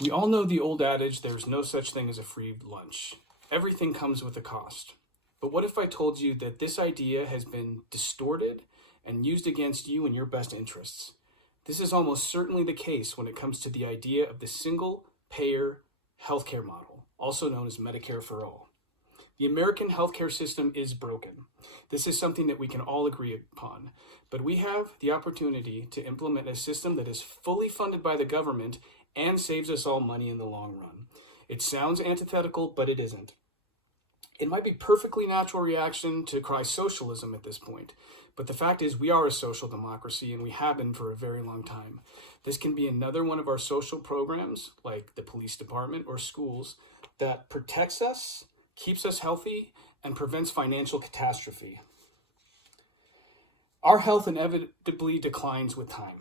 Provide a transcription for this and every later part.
We all know the old adage, there's no such thing as a free lunch. Everything comes with a cost. But what if I told you that this idea has been distorted and used against you and your best interests? This is almost certainly the case when it comes to the idea of the single-payer healthcare model, also known as Medicare for All. The American healthcare system is broken. This is something that we can all agree upon, but we have the opportunity to implement a system that is fully funded by the government and saves us all money in the long run. It sounds antithetical, but it isn't. It might be a perfectly natural reaction to cry socialism at this point, but the fact is we are a social democracy and we have been for a very long time. This can be another one of our social programs, like the police department or schools, that protects us, keeps us healthy, and prevents financial catastrophe. Our health inevitably declines with time.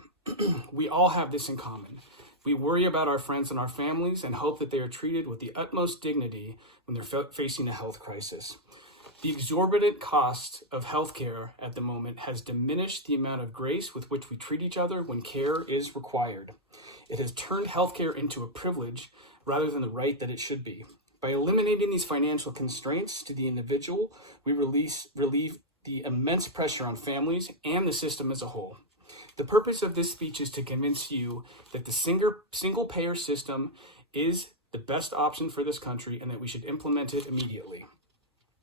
We all have this in common. We worry about our friends and our families and hope that they are treated with the utmost dignity when they're facing a health crisis. The exorbitant cost of healthcare at the moment has diminished the amount of grace with which we treat each other when care is required. It has turned healthcare into a privilege rather than the right that it should be. By eliminating these financial constraints to the individual, we relieve the immense pressure on families and the system as a whole. The purpose of this speech is to convince you that the single-payer system is the best option for this country and that we should implement it immediately.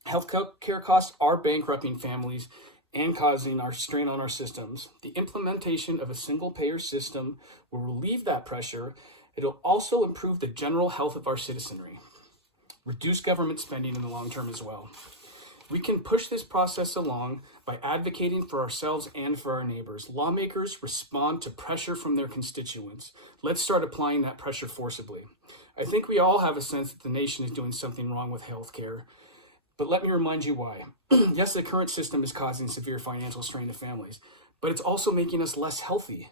Healthcare costs are bankrupting families and causing our strain on our systems. The implementation of a single-payer system will relieve that pressure. It'll also improve the general health of our citizenry, reduce government spending in the long term as well. We can push this process along by advocating for ourselves and for our neighbors. Lawmakers respond to pressure from their constituents. Let's start applying that pressure forcibly. I think we all have a sense that the nation is doing something wrong with healthcare, but let me remind you why. Yes, the current system is causing severe financial strain to families, but it's also making us less healthy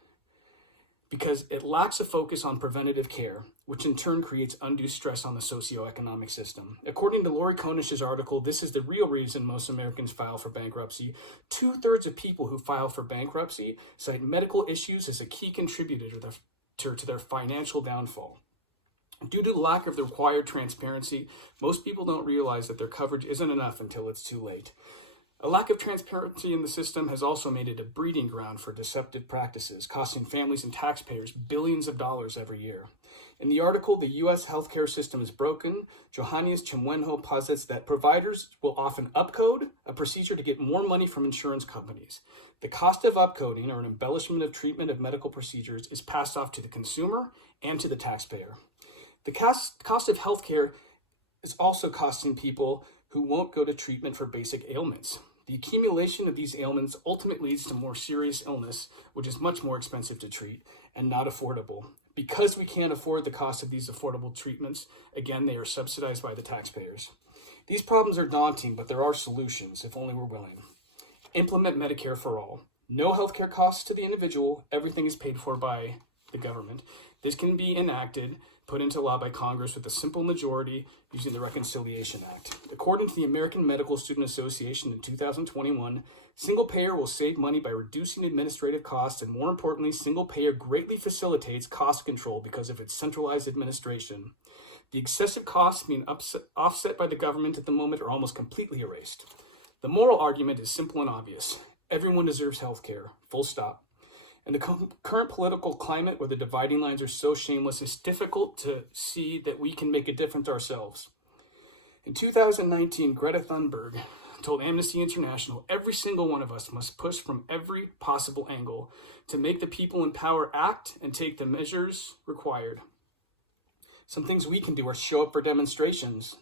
because it lacks a focus on preventative care, which in turn creates undue stress on the socioeconomic system. According to Lori Konish's article, this is the real reason most Americans file for bankruptcy. 2/3 of people who file for bankruptcy cite medical issues as a key contributor to their financial downfall. Due to the lack of the required transparency, most people don't realize that their coverage isn't enough until it's too late. A lack of transparency in the system has also made it a breeding ground for deceptive practices, costing families and taxpayers billions of dollars every year. In the article, The U.S. Healthcare System is Broken, Johannes Chimwenho posits that providers will often upcode a procedure to get more money from insurance companies. The cost of upcoding, or an embellishment of treatment of medical procedures, is passed off to the consumer and to the taxpayer. The cost of healthcare is also costing people who won't go to treatment for basic ailments. The accumulation of these ailments ultimately leads to more serious illness, which is much more expensive to treat and not affordable. Because we can't afford the cost of these affordable treatments, again, they are subsidized by the taxpayers. These problems are daunting, but there are solutions, if only we're willing. Implement Medicare for All. No healthcare costs to the individual. Everything is paid for by the government. This can be enacted, put into law by Congress with a simple majority using the Reconciliation Act. According to the American Medical Student Association in 2021, single payer will save money by reducing administrative costs, and more importantly, single payer greatly facilitates cost control because of its centralized administration. The excessive costs being offset by the government at the moment are almost completely erased. The moral argument is simple and obvious. Everyone deserves health care, full stop. In the current political climate where the dividing lines are so shameless, it's difficult to see that we can make a difference ourselves. In 2019, Greta Thunberg told Amnesty International, every single one of us must push from every possible angle to make the people in power act and take the measures required. Some things we can do are show up for demonstrations.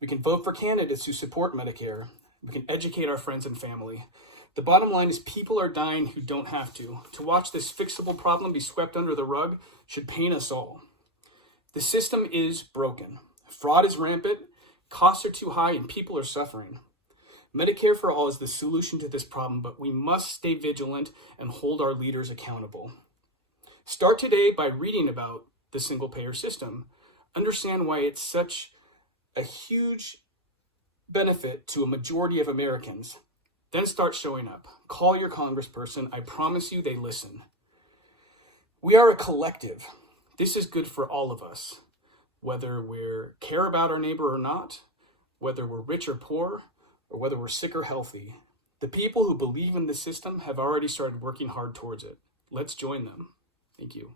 We can vote for candidates who support Medicare. We can educate our friends and family. The bottom line is people are dying who don't have to. To watch this fixable problem be swept under the rug should pain us all. The system is broken. Fraud is rampant, costs are too high, and people are suffering. Medicare for All is the solution to this problem, but we must stay vigilant and hold our leaders accountable. Start today by reading about the single-payer system. Understand why it's such a huge benefit to a majority of Americans. Then start showing up. Call your congressperson. I promise you they listen. We are a collective. This is good for all of us, whether we care about our neighbor or not, whether we're rich or poor, or whether we're sick or healthy. The people who believe in the system have already started working hard towards it. Let's join them. Thank you.